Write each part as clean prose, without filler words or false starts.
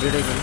ভিডিওটাই করি।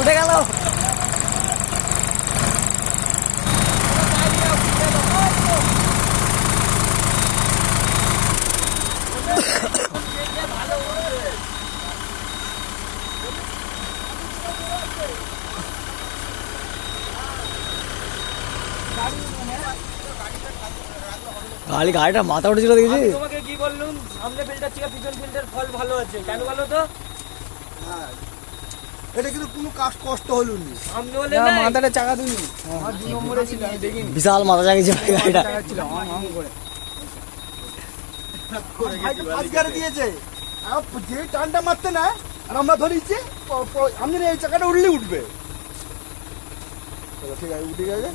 উঠে গেল। গাড়িটা মাথা উঠেছিল দেখেছি। তোমাকে কি বললুম, সামনে ফিল্টার থেকে পিছন ফিল্টার ফল ভালো আছে, কেন বলো তো? হ্যাঁ, এটা কিন্তু কোনো কষ্ট হলো না। সামনে হলে না মাথাটা চাকা দিনি, আর 2 নম্বরে ছিল, আমি দেখিনি। বিশাল মাথা জাগিয়েছে গাড়িটা। ছিল অন করে আজকারে দিয়েছে। আর যে টানটা মারতে না, আর আমরা ধরেছি আমি এই চাকাটা উঠলে উঠবে। ঠিক আছে, উঠে গেছে।